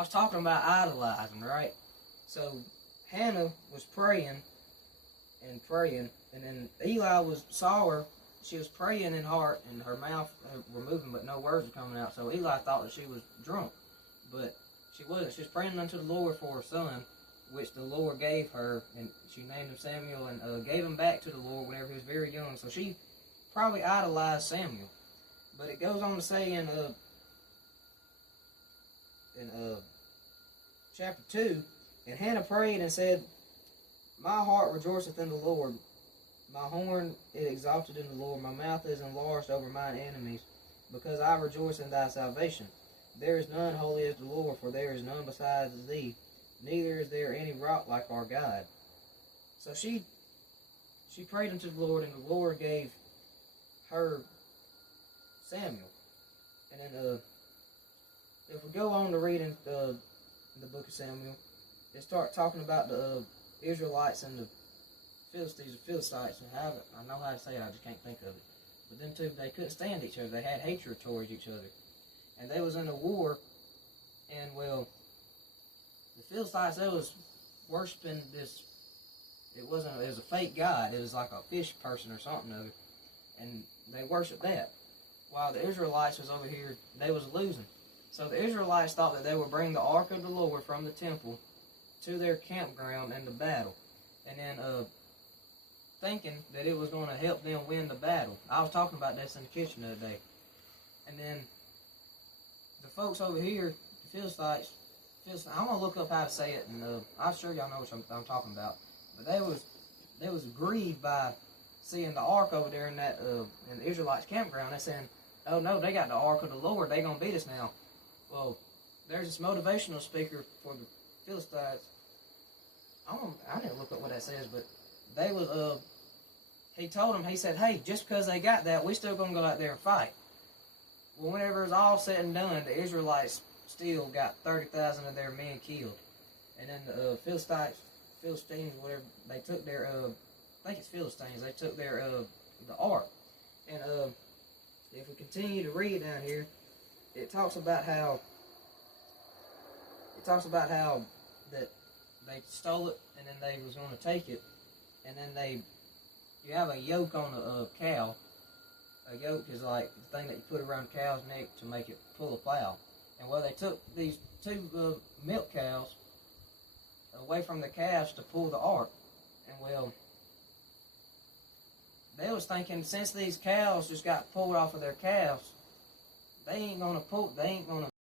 I was talking about idolizing, right? So Hannah was praying, and then Eli saw her. She was praying in heart, and her mouth were moving, but no words were coming out. So Eli thought that she was drunk, but she wasn't. She was praying unto the Lord for her son, which the Lord gave her, and she named him Samuel, and gave him back to the Lord whenever he was very young. So she probably idolized Samuel. But it goes on to say in chapter 2, and Hannah prayed and said, My heart rejoiceth in the Lord. My horn is exalted in the Lord. My mouth is enlarged over mine enemies, because I rejoice in thy salvation. There is none holy as the Lord, for there is none besides thee. Neither is there any rock like our God. So she prayed unto the Lord, and the Lord gave her Samuel. And then if we go on to read in the book of Samuel, they start talking about the Israelites and the Philistines, the Philistines, and I know how to say it, I just can't think of it. But them two, they couldn't stand each other. They had hatred towards each other. And they was in a war, and well, the Philistines, they was worshiping this, it was a fake god. It was like a fish person or something of it. And they worshiped that. While the Israelites was over here, they was losing. So the Israelites thought that they would bring the ark of the Lord from the temple to their campground in the battle. And then thinking that it was going to help them win the battle. I was talking about this in the kitchen the other day. And then the folks over here, the Philistines, I'm going to look up how to say it, and I'm sure y'all know what I'm talking about. But they was grieved by seeing the ark over there in the Israelites' campground. They saying, oh no, they got the ark of the Lord. They going to beat us now. Well, there's this motivational speaker for the Philistines. I didn't look up what that says, but they was he told them, he said, hey, just because they got that, we still gonna go out there and fight. Well, whenever it's all said and done, the Israelites still got 30,000 of their men killed, and then the Philistines, whatever, they took their I think it's Philistines, they took their the ark. And if we continue to read down here, it talks about how that they stole it, and then they was going to take it, and then you have a yoke on a cow. A yoke is like the thing that you put around a cow's neck to make it pull a plow. And well, they took these two milk cows away from the calves to pull the ark. And well, they was thinking, since these cows just got pulled off of their calves, they ain't gonna